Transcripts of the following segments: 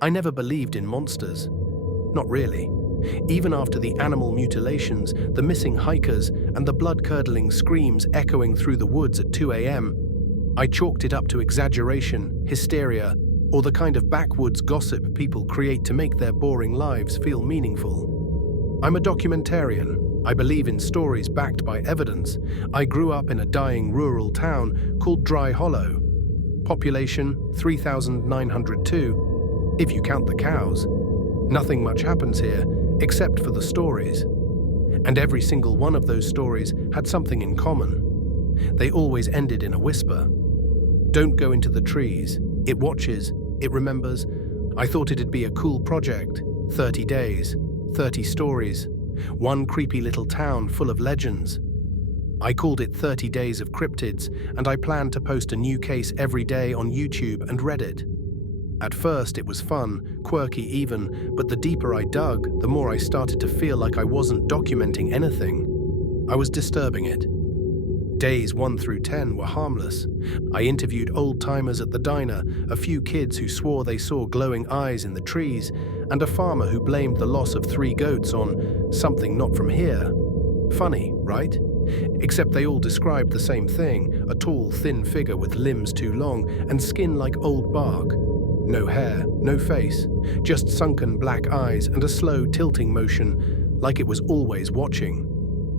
I never believed in monsters. Not really. Even after the animal mutilations, the missing hikers, and the blood-curdling screams echoing through the woods at 2 a.m., I chalked it up to exaggeration, hysteria, or the kind of backwoods gossip people create to make their boring lives feel meaningful. I'm a documentarian. I believe in stories backed by evidence. I grew up in a dying rural town called Dry Hollow. Population 3,902, if you count the cows. Nothing much happens here, except for the stories. And every single one of those stories had something in common. They always ended in a whisper. Don't go into the trees. It watches. It remembers. I thought it'd be a cool project. 30 days, 30 stories, one creepy little town full of legends. I called it 30 Days of Cryptids, and I planned to post a new case every day on YouTube and Reddit. At first it was fun, quirky even, but the deeper I dug, the more I started to feel like I wasn't documenting anything. I was disturbing it. Days 1 through 10 were harmless. I interviewed old-timers at the diner, a few kids who swore they saw glowing eyes in the trees, and a farmer who blamed the loss of 3 goats on something not from here. Funny, right? Except they all described the same thing, a tall, thin figure with limbs too long and skin like old bark. No hair, no face, just sunken black eyes and a slow tilting motion, like it was always watching.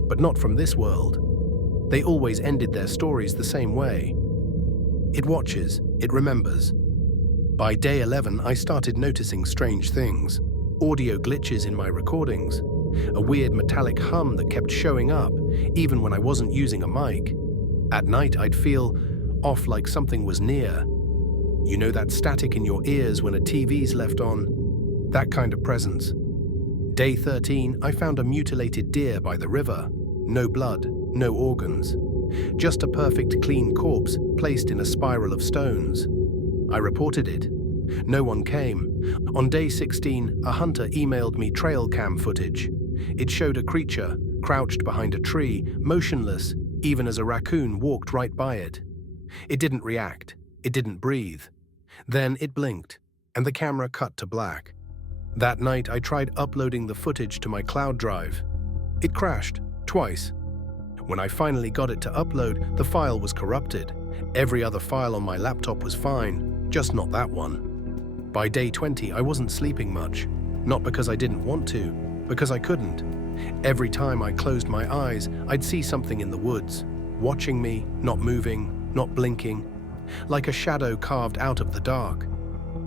But not from this world. They always ended their stories the same way. It watches, it remembers. By day 11, I started noticing strange things. Audio glitches in my recordings. A weird metallic hum that kept showing up, even when I wasn't using a mic. At night, I'd feel off like something was near. You know that static in your ears when a TV's left on? That kind of presence. Day 13, I found a mutilated deer by the river. No blood, no organs. Just a perfect clean corpse placed in a spiral of stones. I reported it. No one came. On day 16, a hunter emailed me trail cam footage. It showed a creature, crouched behind a tree, motionless, even as a raccoon walked right by it. It didn't react. It didn't breathe. Then it blinked, and the camera cut to black. That night, I tried uploading the footage to my cloud drive. It crashed, twice. When I finally got it to upload, the file was corrupted. Every other file on my laptop was fine, just not that one. By day 20, I wasn't sleeping much. Not because I didn't want to, because I couldn't. Every time I closed my eyes, I'd see something in the woods, watching me, not moving, not blinking, like a shadow carved out of the dark.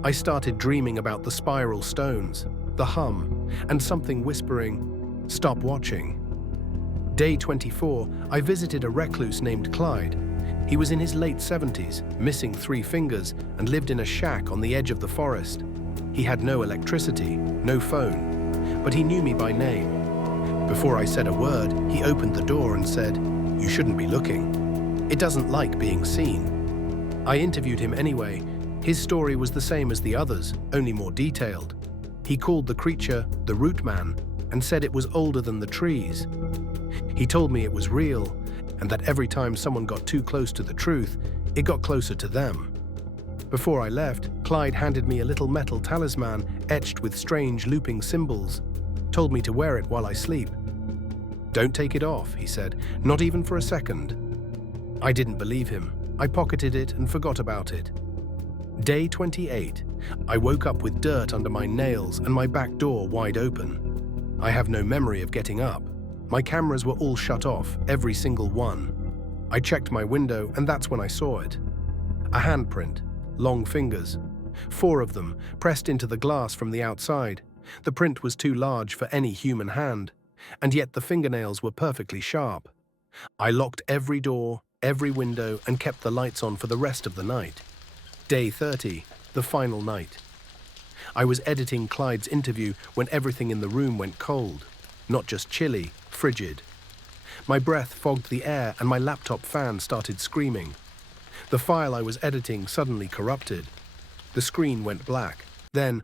I started dreaming about the spiral stones, the hum, and something whispering, "Stop watching." Day 24, I visited a recluse named Clyde. He was in his late 70s, missing 3 fingers, and lived in a shack on the edge of the forest. He had no electricity, no phone, but he knew me by name. Before I said a word, he opened the door and said, "You shouldn't be looking. It doesn't like being seen." I interviewed him anyway. His story was the same as the others, only more detailed. He called the creature the Root Man and said it was older than the trees. He told me it was real, and that every time someone got too close to the truth, it got closer to them. Before I left, Clyde handed me a little metal talisman etched with strange looping symbols, told me to wear it while I sleep. "Don't take it off," he said, "not even for a second." I didn't believe him. I pocketed it and forgot about it. Day 28, I woke up with dirt under my nails and my back door wide open. I have no memory of getting up. My cameras were all shut off, every single one. I checked my window and that's when I saw it. A handprint, long fingers, 4 of them pressed into the glass from the outside. The print was too large for any human hand, and yet the fingernails were perfectly sharp. I locked every door, every window, and kept the lights on for the rest of the night. Day 30, the final night. I was editing Clyde's interview when everything in the room went cold. Not just chilly, frigid. My breath fogged the air and my laptop fan started screaming. The file I was editing suddenly corrupted. The screen went black. Then,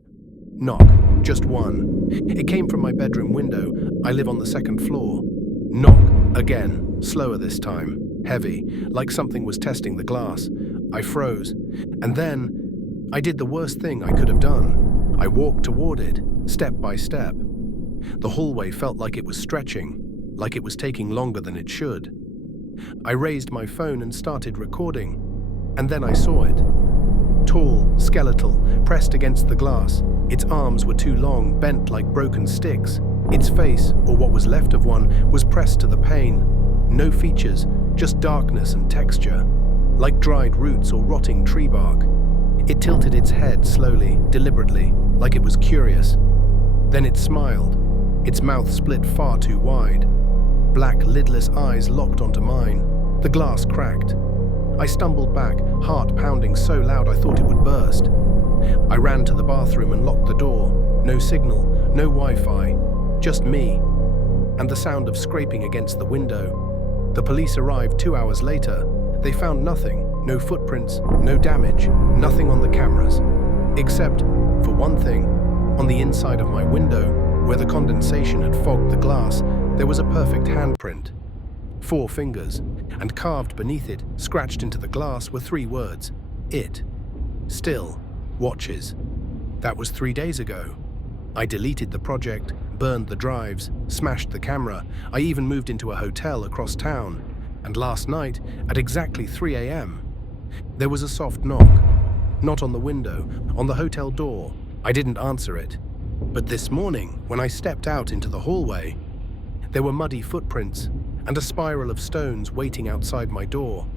knock, just one. It came from my bedroom window. I live on the 2nd floor. Knock, again, slower this time, heavy, like something was testing the glass. I froze, and then I did the worst thing I could have done. I walked toward it, step by step. The hallway felt like it was stretching, like it was taking longer than it should. I raised my phone and started recording, and then I saw it. Tall, skeletal, pressed against the glass. Its arms were too long, bent like broken sticks. Its face, or what was left of one, was pressed to the pane. No features, just darkness and texture, like dried roots or rotting tree bark. It tilted its head slowly, deliberately, like it was curious. Then it smiled. Its mouth split far too wide. Black, lidless eyes locked onto mine. The glass cracked. I stumbled back, heart pounding so loud I thought it would burst. I ran to the bathroom and locked the door. No signal, no Wi-Fi, just me, and the sound of scraping against the window. The police arrived 2 hours later. They found nothing, no footprints, no damage, nothing on the cameras. Except, for one thing, on the inside of my window, where the condensation had fogged the glass, there was a perfect handprint. 4 fingers, and carved beneath it, scratched into the glass, were 3 words. It. Still. Watches. That was 3 days ago. I deleted the project, burned the drives, smashed the camera. I even moved into a hotel across town. And last night, at exactly 3 a.m., there was a soft knock. Not on the window, on the hotel door. I didn't answer it. But this morning, when I stepped out into the hallway, there were muddy footprints and a spiral of stones waiting outside my door.